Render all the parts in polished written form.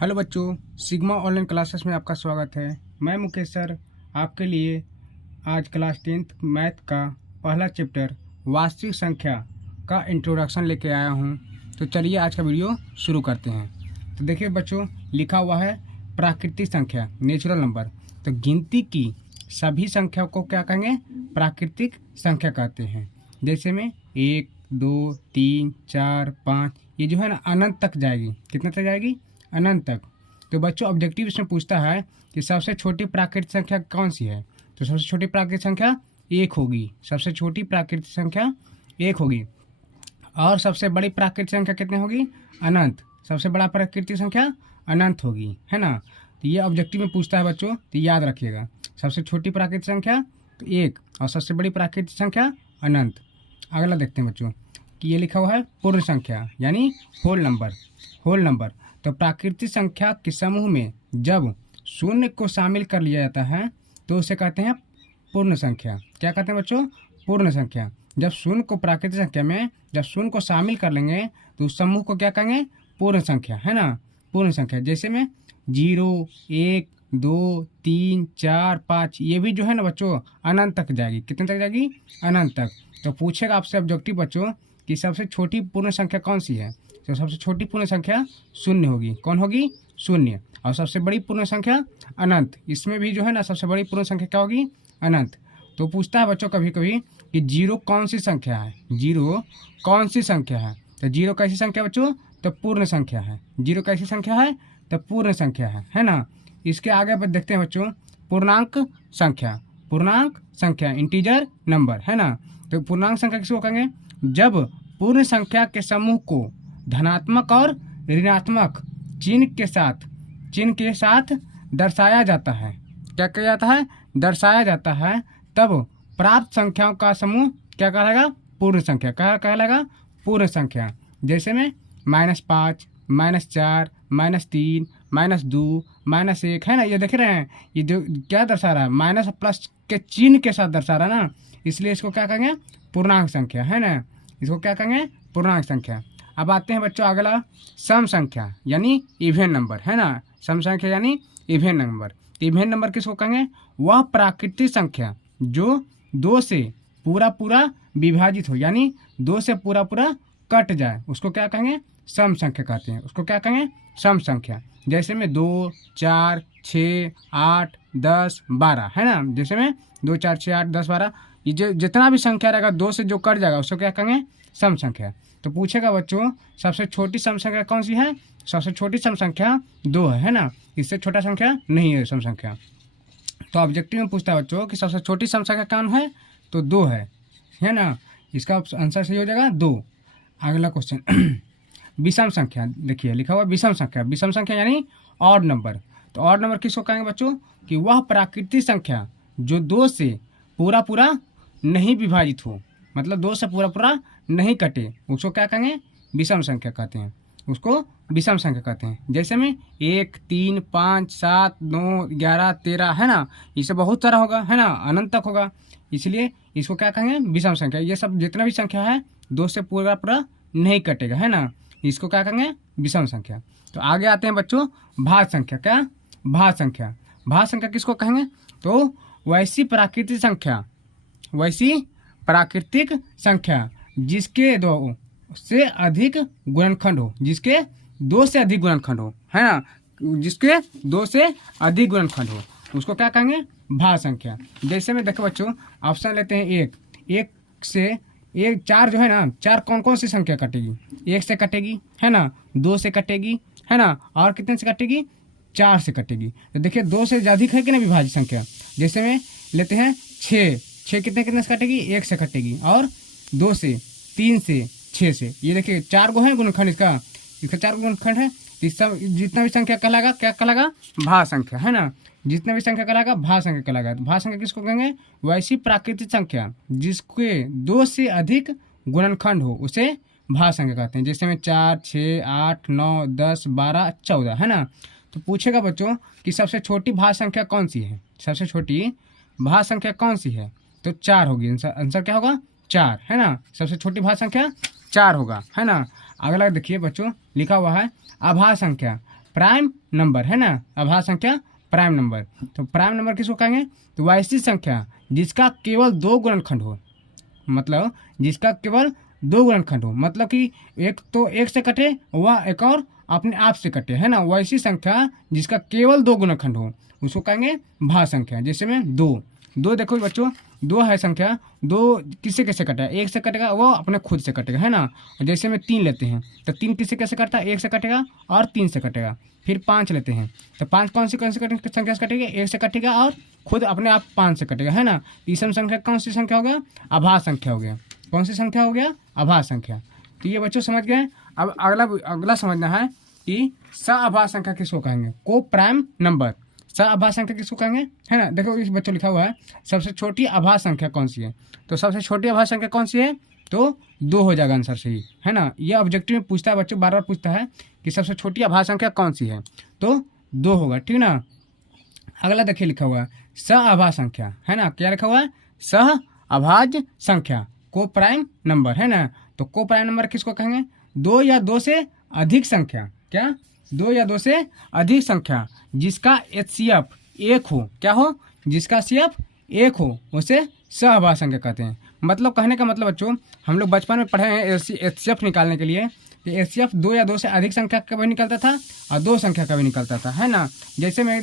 Hello बच्चों, sigma online classes में आपका स्वागत है। मैं मुकेश सर आपके लिए आज क्लास 10th मैथ का पहला चैप्टर वास्तविक संख्या का इंट्रोडक्शन लेके आया हूं। तो चलिए आज का वीडियो शुरू करते हैं। तो देखिए बच्चों, लिखा हुआ है प्राकृतिक संख्या, नेचुरल नंबर। तो गिनती की सभी संख्या को क्या कहेंगे? प्राकृतिक संख्या कहते हैं। जैसे में 1, 2, 3, 4, 5, ये जो है ना अनंत तक जाएगी। कितना तक जाएगी? अनंत तक। तो बच्चों ऑब्जेक्टिव इसमें पूछता है कि सबसे छोटी प्राकृतिक संख्या कौन सी है? तो सबसे छोटी प्राकृतिक संख्या 1 होगी। सबसे छोटी प्राकृतिक संख्या 1 होगी। और सबसे बड़ी प्राकृतिक संख्या कितनी होगी? अनंत। सबसे बड़ा प्राकृतिक संख्या अनंत होगी, है ना। तो ये ऑब्जेक्टिव में पूछता है बच्चों, तो याद रखिएगा। सबसे छोटी प्राकृतिक संख्या तो 1 और सबसे बड़ी प्राकृतिक संख्या अनंत। अगला देखते हैं बच्चों कि ये लिखा हुआ है पूर्ण संख्या यानी होल नंबर। होल नंबर तो प्राकृतिक संख्या के समूह में जब शून्य को शामिल कर लिया जाता है तो उसे कहते हैं पूर्ण संख्या। क्या कहते हैं बच्चों? पूर्ण संख्या। जब शून्य को प्राकृतिक संख्या में जब शून्य को शामिल कर लेंगे तो उस समूह को क्या कहेंगे? पूर्ण संख्या, है ना। पूर्ण संख्या जैसे में 0, 1, 2, 3, 4, 5, ये भी जो है ना बच्चों अनंत तक जाएगी। कितने तक जाएगी? अनंत तक। तो पूछेगा आपसे ऑब्जेक्टिव बच्चों कि सबसे छोटी पूर्ण संख्या कौन सी है? तो सबसे छोटी पूर्ण संख्या शून्य होगी। कौन होगी? शून्य। और सबसे बड़ी पूर्ण संख्या अनंत। इसमें भी जो है ना सबसे बड़ी पूर्ण संख्या क्या होगी? अनंत। तो पूछता है बच्चों कभी कभी कि 0 कौन सी संख्या है? 0 कौन सी संख्या है? तो 0 कैसी संख्या बच्चों? तो पूर्ण संख्या है। 0 कैसी संख्या है? तो पूर्ण संख्या है ना। इसके आगे पर देखते हैं बच्चों पूर्णांक संख्या। पूर्णांक संख्या इंटीजर नंबर, है ना। तो पूर्णांक संख्या किसको कहेंगे? जब पूर्ण संख्या के समूह को धनात्मक और ऋणात्मक चिन्ह के साथ दर्शाया जाता है। क्या किया जाता है? दर्शाया जाता है। तब प्राप्त संख्याओं का समूह क्या कहलाएगा? पूर्ण संख्या। क्या कहलाएगा? पूर्ण संख्या। जैसे में -5, -4, -3, -2, -1, है ना। ये देख रहे हैं, ये जो क्या दर्शा रहा है? माइनस प्लस के चिन्ह के साथ दर्शा रहा है ना, इसलिए इसको क्या कहेंगे? पूर्णांक संख्या, है ना। इसको क्या कहेंगे? पूर्णांक संख्या। अब आते हैं बच्चों अगला सम संख्या यानी इवेन नंबर, है ना। सम संख्या यानी इवेन नंबर। इवेन नंबर किसको कहेंगे? वह प्राकृतिक संख्या जो 2 से पूरा विभाजित हो, यानी 2 से पूरा कट जाए, उसको क्या कहेंगे? सम संख्या कहते हैं। उसको क्या कहेंगे? सम संख्या। जैसे में 2, 4, 6, 8, 10, 12, है ना। जैसे में 2, 4, 6, 8, 10, 12, ये जो जितना भी संख्या रहेगा 2 से जो कट जाएगा उसको क्या कहेंगे? सम संख्या। तो पूछेगा बच्चों सबसे छोटी सम संख्या कौन सी है? सबसे छोटी सम संख्या 2 है ना। इससे छोटा संख्या नहीं है सम संख्या। तो ऑब्जेक्टिव में पूछता है बच्चों कि सबसे छोटी सम संख्या कौन है? तो 2 है ना। इसका आंसर सही हो जाएगा 2। अगला क्वेश्चन विषम संख्या। देखिए लिखा हुआ विषम संख्या। विषम संख्या यानी ऑड नंबर। तो ऑड नंबर किसको कहेंगे बच्चों? कि वह प्राकृतिक संख्या जो 2 से पूरा नहीं विभाजित हो, मतलब 2 से पूरा नहीं कटे, उसको क्या कहेंगे? विषम संख्या कहते हैं। उसको विषम संख्या कहते हैं। जैसे में 1, 3, 5, 7, 9, 11, 13, है ना। इससे बहुत सारा होगा, है ना, अनंत तक होगा, इसलिए इसको क्या कहेंगे? विषम संख्या। ये सब जितना भी संख्या है 2 से पूरा नहीं कटेगा, है ना, इसको क्या कहेंगे? विषम संख्या। तो आगे आते हैं बच्चों भाज्य संख्या। क्या? भाज्य संख्या। भाज्य संख्या किसको कहेंगे? तो वैसी प्राकृतिक संख्या जिसके 2 से अधिक गुणनखंड हो, जिसके 2 से अधिक गुणनखंड हो, है ना। जिसके 2 से अधिक गुणनखंड हो उसको क्या कहेंगे? भाज्य संख्या। जैसे में देखो बच्चों ऑप्शन लेते हैं 1 से 4 जो है ना, 4 कौन सी संख्या कटेगी? 1 से कटेगी, है ना, 2 से कटेगी, है ना, और कितने से कटेगी? 4 से कटेगी। तो देखिए 2 से अधिक है कि ना विभाज्य संख्या। जैसे में लेते हैं 6 कितने से कटेगी? 1 से कटेगी, और 2 से, 3 से, 6 से। ये देखिए 4 गो है गुणनखंड इसका 4 गुणनखंड है। जितना भी संख्या कहलाएगा क्या कहलाएगा? भाज्य संख्या, है ना। जितना भी संख्या कहलाएगा भाज्य संख्या कहलाएगा। तो भाज्य संख्या किसको कहेंगे? वैसी प्राकृतिक संख्या जिसके 2 से अधिक गुणनखंड हो उसे भाज्य संख्या कहते हैं। जैसे में 4, 6, 8, 9, 10, 12, 14, है ना। तो पूछेगा बच्चों कि सबसे छोटी भाज्य संख्या कौन सी है? सबसे छोटी भाज्य संख्या कौन सी है? तो 4 होगी। आंसर क्या होगा? 4, है ना। सबसे छोटी भाज्य संख्या 4 होगा, है ना। अगला देखिए बच्चों लिखा हुआ है अभाज्य संख्या। प्राइम नंबर, है ना, अभाज्य संख्या प्राइम नंबर। तो प्राइम नंबर किसको कहेंगे? तो वैसी संख्या जिसका केवल 2 गुणनखंड हो, मतलब जिसका केवल 2 गुणनखंड हो, मतलब कि एक तो एक से कटे वह एक और अपने आप से कटे, है ना, वैसी संख्या जिसका केवल 2 गुणनखंड हो उसको कहेंगे भाज्य संख्या। जैसे में 2 देखो बच्चों, 2 है संख्या, 2 किससे कैसे कटेगा? एक से कटेगा, वो अपने खुद से कटेगा, है ना। और जैसे में 3 लेते हैं तो 3 किससे कैसे कटता है? एक से कटेगा और 3 से कटेगा। फिर 5 लेते हैं तो 5 कौन सी संख्या से कटेगा? एक से कटेगा और खुद अपने आप 5 से कटेगा, है ना। तीसरी संख्या कौन सी संख्या हो गया? अभाज्य संख्या हो गया। कौन सी संख्या हो गया? अभाज्य संख्या। तो ये बच्चों समझ गए। अब अगला समझना है कि सअभाज्य संख्या किसको कहेंगे? को प्राइम नंबर। सअभाज्य संख्या किसको कहेंगे, है ना। देखो इस बच्चों लिखा हुआ है सबसे छोटी अभाज्य संख्या कौन सी है? तो सबसे छोटी अभाज्य संख्या कौन सी है? तो 2 हो जाएगा आंसर सही, है ना। ये ऑब्जेक्टिव में पूछता है बच्चों, बार बार पूछता है कि सबसे छोटी अभाज्य संख्या कौन सी है, तो 2 होगा, ठीक ना। अगला देखिए लिखा हुआ है सअभाज्य संख्या, है ना। क्या लिखा हुआ है? सअभाज्य संख्या को प्राइम नंबर, है ना। तो को प्राइम नंबर किसको कहेंगे? 2 या 2 से अधिक संख्या। क्या? 2 या 2 से अधिक संख्या जिसका HCF 1 हो। क्या हो? जिसका CF 1 हो उसे सअभाज्य संख्या कहते हैं। मतलब कहने का मतलब बच्चों, हम लोग बचपन में पढ़े हैं HCF निकालने के लिए कि HCF 2 या 2 से अधिक संख्या का भी निकलता था और 2 संख्या का भी निकलता था, है ना। जैसे मैं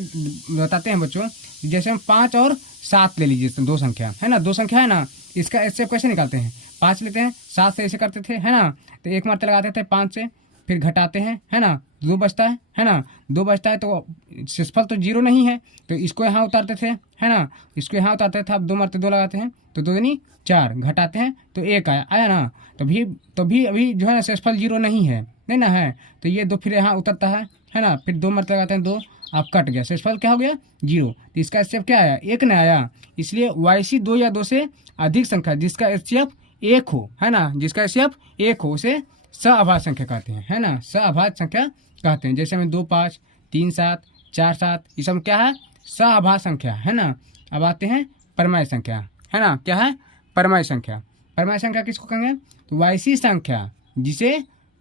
बताते हैं बच्चों, जैसे हम 5 और 7 ले लीजिए, 2 संख्या, है ना, 2 संख्या है ना। इसका HCF कैसे निकालते हैं? 5 लेते हैं, 7 से ऐसे करते थे, है ना। तो एक मात्रा लगाते थे 5 से, फिर घटाते हैं, है ना, 2 बचता है ना। 2 बचता है तो शेषफल तो 0 नहीं है, तो इसको यहाँ उतारते थे, है ना। इसको यहाँ उतारते थे, अब 2 मारते 2 लगाते हैं तो 2 दूनी 4, घटाते हैं तो 1 आया ना। तो भी अभी जो है ना शेषफल 0 नहीं है, नहीं ना है, तो ये 2 फिर यहाँ उतरता है ना। फिर 2 मारते लगाते हैं 2, अब कट गया, शेषफल क्या हो गया? 0। तो इसका HCF क्या आया? 1 नहीं आया। इसलिए वैसी 2 या 2 से अधिक संख्या जिसका HCF 1 हो, है ना, जिसका HCF 1 हो उसे सअभाज्य संख्या कहते हैं, है ना, सअभाज्य संख्या कहते हैं। जैसे में 2 5, 3 7, 4 7, ये सब क्या है? सअभाज्य संख्या, है ना। अब आते हैं परमेय संख्या, है ना। क्या है? परमेय संख्या। परमेय संख्या किसको कहेंगे? तो वैसी संख्या जिसे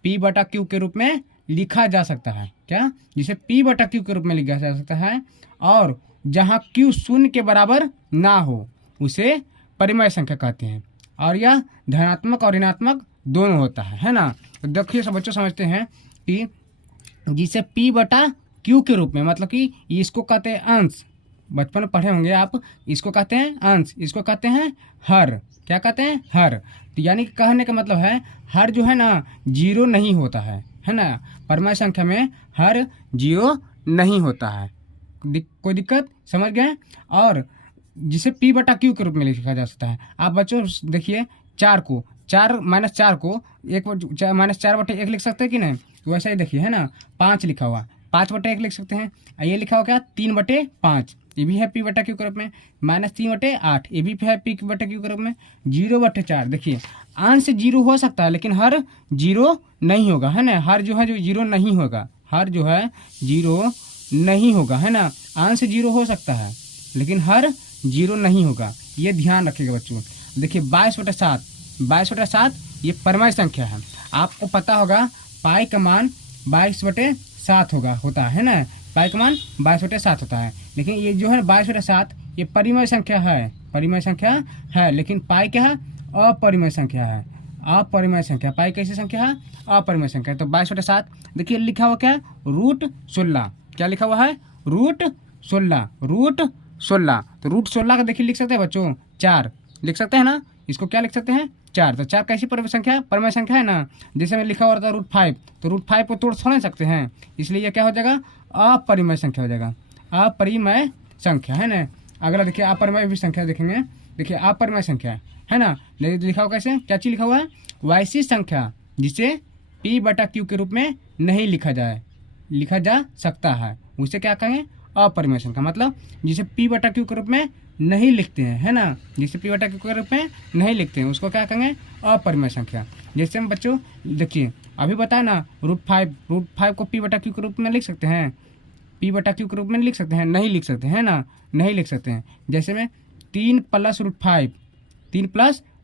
P/Q के रूप में लिखा जा सकता है। क्या? जिसे P/Q के रूप में लिखा जा सकता है और जहाँ Q 0 के बराबर ना हो उसे परिमेय संख्या कहते हैं। और यह धनात्मक और ऋणात्मक दोनों होता है ना। तो देखिए सब बच्चों समझते हैं कि जिसे P/Q के रूप में, मतलब कि इसको कहते हैं अंश, बचपन में पढ़े होंगे आप, इसको कहते हैं अंश, इसको कहते हैं हर। क्या कहते हैं? हर। तो यानी कि कहने का मतलब है हर जो है ना 0 नहीं होता है ना। परमेय संख्या में हर 0 नहीं होता है। कोई दिक्कत? समझ गए। और जिसे P/Q के रूप में लिखा जा सकता है। आप बच्चों देखिए 4 को 4 -4 को 1-4/1 लिख सकते हैं कि नहीं? वैसा ही देखिए, है ना। 5 लिखा हुआ 5/1 लिख सकते हैं। ये लिखा हुआ क्या? 3/5, ये भी है P/Q के रूप में। -3/8, ये भी है P/Q के रूप में। 0/4 देखिए, अंश 0 हो सकता है लेकिन हर 0 नहीं होगा, है ना। हर जो है 0 नहीं होगा, हर जो है 0 नहीं होगा, है ना। अंश 0 हो सकता है लेकिन हर 0 नहीं होगा, ये ध्यान रखिएगा बच्चों। देखिए 22/7 ये परमेय संख्या है। आपको पता होगा पाई का मान 22/7 होता है ना। पाई का मान 22/7 होता है, लेकिन ये जो है 22/7 ये परिमेय संख्या है, परिमेय संख्या है। लेकिन पाई क्या है? अपरिमेय संख्या है, अपरिमेय संख्या। पाई कैसी संख्या है? अपरिमेय संख्या। तो 22/7 देखिए लिखा हुआ क्या है? √16। क्या लिखा हुआ है? √16। तो √16 का देखिए लिख सकते हैं बच्चों 4 लिख सकते हैं ना। इसको क्या लिख सकते हैं? 4। तो 4 कैसी परमेय संख्या? परमेय संख्या है ना। जैसे में लिखा हुआ था √5, तो √5 को तोड़ थोड़ा सकते हैं, इसलिए यह क्या हो जाएगा? अपरिमेय संख्या हो जाएगा, अपरिमेय संख्या, है ना। अगला देखिए अपरिमेय भी संख्या देखेंगे। देखिए अपरिमेय संख्या है ना, लिखा हुआ कैसे? क्या चीज लिखा हुआ है? वैसी संख्या जिसे P/Q के रूप में नहीं लिखा जा सकता है उसे क्या कहेंगे? अपरिमेय संख्या। मतलब जिसे P/Q के रूप में नहीं लिखते हैं, है ना, जिसे P/Q के रूप में नहीं लिखते हैं उसको क्या कहेंगे? अपरिमेय संख्या। जैसे हम बच्चों देखिए अभी बताया ना √5 को P/Q के रूप में लिख सकते हैं? P/Q के रूप में लिख सकते हैं? नहीं लिख सकते हैं ना, नहीं लिख सकते हैं। जैसे में 3 +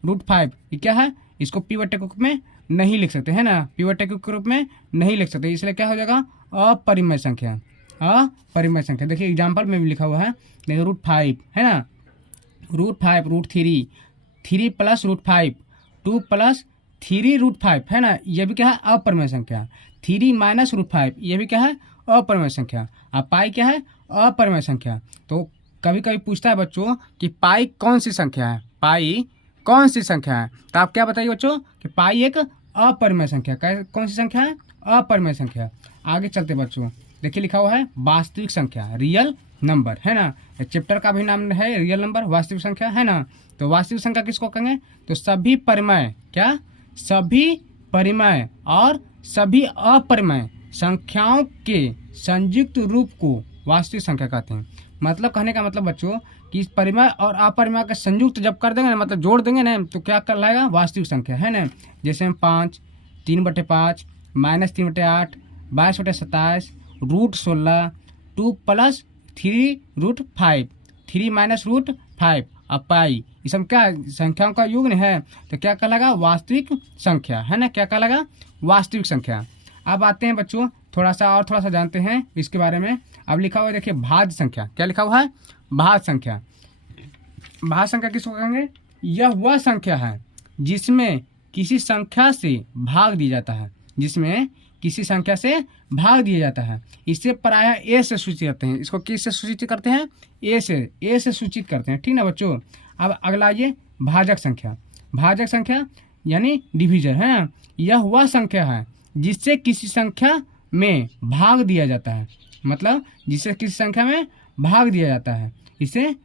√5 ये क्या है? इसको P/Q के रूप में नहीं लिख सकते, है ना। P/Q के रूप में नहीं लिख सकते, इसलिए क्या हो जाएगा? अपरिमेय संख्या, अपरिमेय संख्या। देखिए एग्जाम्पल में भी लिखा हुआ है, देखिए √5 है ना, √5 √3, 3 + √5, 2 + 3 √5 है ना, ये भी क्या है अपरिमेय संख्या। 3 - √5 ये भी क्या है अपरिमेय संख्या। अब पाई क्या है अपरिमेय संख्या। तो कभी कभी पूछता है बच्चों कि पाई कौन सी संख्या है, पाई कौन सी संख्या है, तो आप क्या बताइए बच्चों कि पाई एक अपरिमेय संख्या। कौन सी संख्या है अपरिमेय संख्या। आगे चलते बच्चों, देखिए लिखा हुआ है वास्तविक संख्या, रियल नंबर है ना, चैप्टर का भी नाम है रियल नंबर, वास्तविक संख्या है ना। तो वास्तविक संख्या किसको कहेंगे, तो सभी परिमेय, क्या सभी परिमेय और सभी अपरिमेय संख्याओं के संयुक्त रूप को वास्तविक संख्या कहते हैं। मतलब कहने का मतलब बच्चों कि इस परिमेय और अपरिमेय का संयुक्त जब कर देंगे ना, मतलब जोड़ देंगे ना, तो क्या कहलाएगा वास्तविक संख्या है ना। जैसे हम 5, 3/5, -3/8, 22/27, √16, 2 + 3 √5, 3 - √5 अब पाई, ये सब क्या संख्याओं का युग्म है, तो क्या कहलाएगा वास्तविक संख्या है ना, क्या कहलाएगा वास्तविक संख्या। अब आते हैं बच्चों थोड़ा सा जानते हैं इसके बारे में। अब लिखा हुआ है देखिए भाज्य संख्या, क्या लिखा हुआ है भाज्य संख्या। भाज्य संख्या किसको कहेंगे, यह वह संख्या है जिसमें किसी संख्या से भाग दिया जाता है, जिसमें किसी संख्या से भाग दिया जाता है। इसे प्रायः ए से सूचित करते हैं। इसको किस से सूचित करते हैं, ए से सूचित करते हैं, ठीक ना बच्चों। अब अगला ये भाजक संख्या। भाजक संख्या यानी डिवीजर है ना, यह वह संख्या है जिससे किसी संख्या में भाग दिया जाता है, मतलब जिससे किसी संख्या में भाग दिया जाता है। इसे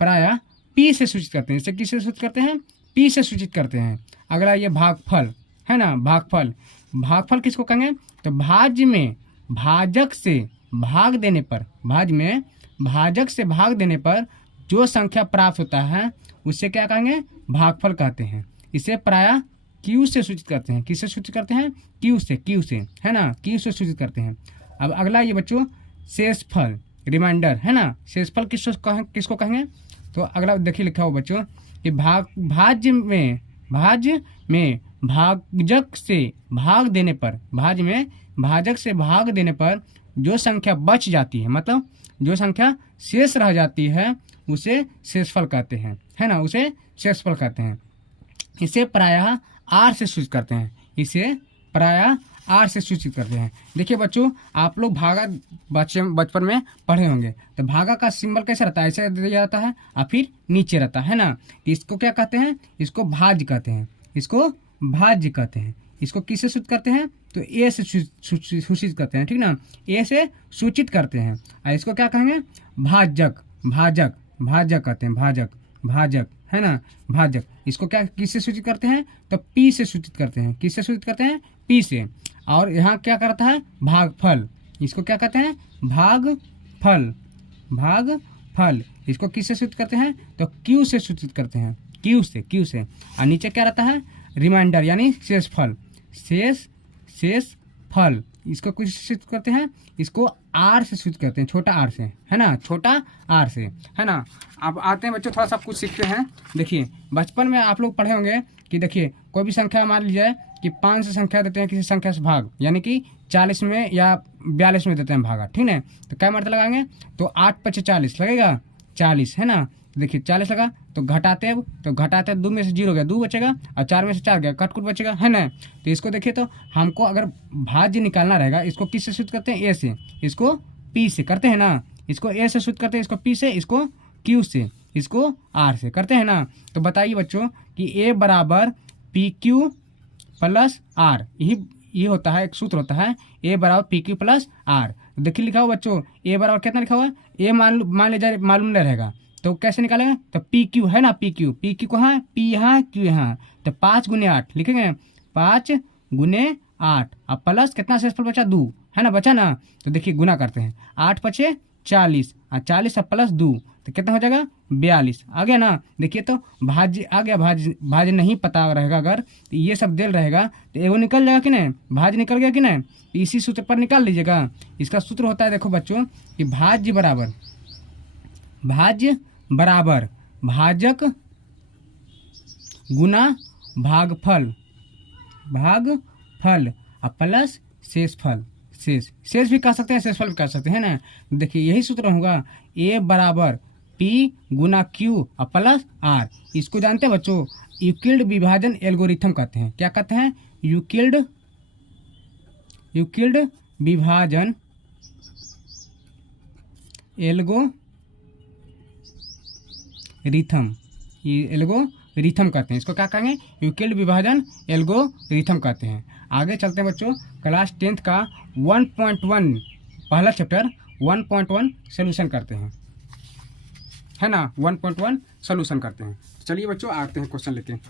प्रायः पी से सूचित करते हैं। इसे किससे सूचित करते हैं, पी से सूचित करते हैं। अगला ये भागफल है ना, भागफल। भागफल किसको कहेंगे, तो भाज्य में भाजक से भाग देने पर, भाज्य में भाजक से भाग देने पर जो संख्या प्राप्त होता है उससे क्या कहेंगे भागफल कहते हैं। इसे प्रायः क्यू से सूचित करते हैं। किससे सूचित करते हैं, क्यू से है ना, क्यू से सूचित करते हैं। अब अगला ये बच्चों शेषफल, रिमाइंडर है ना। शेषफल किसको कहेंगे, तो अगला देखिए लिखा हुआ बच्चों कि भाज्य में भाजक से भाग देने पर, भाज्य में भाजक से भाग देने पर जो संख्या बच जाती है, मतलब जो संख्या शेष रह जाती है उसे शेषफल कहते हैं है ना, उसे शेषफल कहते हैं। इसे प्रायः आर से सूचित करते हैं, इसे प्रायः आर से सूचित करते हैं। देखिए बच्चों आप लोग भागा बचपन में पढ़े होंगे, तो भागा का सिंबल कैसे रहता है, ऐसे दिया जाता है और फिर नीचे रहता है ना। इसको क्या कहते हैं, इसको भाज्य कहते हैं, इसको भाज्य कहते हैं। इसको किससे सूचित करते हैं, तो ए से सूचित करते हैं, ठीक ना, ए से सूचित करते हैं। और इसको क्या कहेंगे भाजक, भाजक कहते हैं, भाजक है ना, भाजक। इसको क्या किससे सूचित करते हैं, तो पी से सूचित करते हैं। किससे सूचित करते हैं, पी से। और यहाँ क्या करता है भागफल, इसको क्या कहते हैं भागफल। इसको किससे सूचित करते हैं, तो क्यू से सूचित करते हैं, क्यू से। और नीचे क्या रहता है रिमाइंडर यानी शेषफल, शेषफल। इसको किससे सूचित करते हैं, इसको आर से सूचित करते हैं, छोटा आर से है ना, छोटा आर से है ना। अब आते हैं बच्चों थोड़ा सा कुछ सीखते हैं। देखिए बचपन में आप लोग पढ़े होंगे कि देखिए कोई भी संख्या मान लीजिए कि 5 से संख्या देते हैं किसी संख्या से भाग, यानी कि 40 में या 42 में देते हैं भागा, ठीक है। तो क्या मर्द लगाएंगे, तो 8 × 5 = 40 लगेगा, 40 है ना। देखिए 40 लगा तो घटाते 2 में से 0 गया, 2 बचेगा, और 4 में से 4 गया, कटकुट बचेगा है ना। तो इसको देखिए तो हमको अगर भाज्य निकालना रहेगा, इसको किस से सूचित करते हैं, ए से। इसको पी से करते हैं ना, इसको ए से सूचित करते हैं, इसको पी से, इसको क्यू से, इसको आर से करते हैं ना। तो बताइए बच्चों कि ए बराबर पी क्यू प्लस आर, यही होता है, एक सूत्र होता है ए बराबर पी क्यू प्लस आर। देखिए लिखा हुआ बच्चों ए बराबर कितना लिखा हुआ है, ए मान लीजिए मालूम नहीं रहेगा तो कैसे निकालेंगे, तो पी क्यू है ना, पी क्यू को है, पी यहाँ क्यू यहाँ, तो 5 × 8 लिखेंगे, 5 × 8 अब प्लस कितना शेषफल बचा 2 है ना, बचा ना। तो देखिए गुना करते हैं, 8 × 5 = 40 और 40 अब प्लस 2 तो कितना हो जाएगा 42 आ गया ना। देखिए तो भाज्य आ गया, भाज्य नहीं पता रहेगा अगर तो ये सब देल रहेगा तो एगो निकल जाएगा कि नहीं, भाज्य निकल गया कि नहीं। तो इसी सूत्र पर निकाल लीजिएगा। इसका सूत्र होता है देखो बच्चों कि भाज्य बराबर भाजक गुना भागफल और प्लस शेषफल शेष भी कह सकते हैं, शेषफल भी कह सकते हैं ना। देखिए यही सूत्र होगा, ए बराबर पी गुना क्यू प्लस आर। इसको जानते हैं बच्चों, यूक्लिड विभाजन एल्गोरिथम कहते हैं। क्या कहते हैं? यूक्लिड विभाजन एल्गोरिथम, ये एल्गोरिथम कहते हैं। इसको क्या कहेंगे? यूक्लिड विभाजन एल्गोरिथम कहते हैं। आगे चलते हैं बच्चों, क्लास 10th का 1.1 पहला चैप्टर 1.1 सोल्यूशन करते हैं, है ना। 1.1 सोल्यूशन करते हैं। चलिए बच्चों आते हैं क्वेश्चन लेते हैं।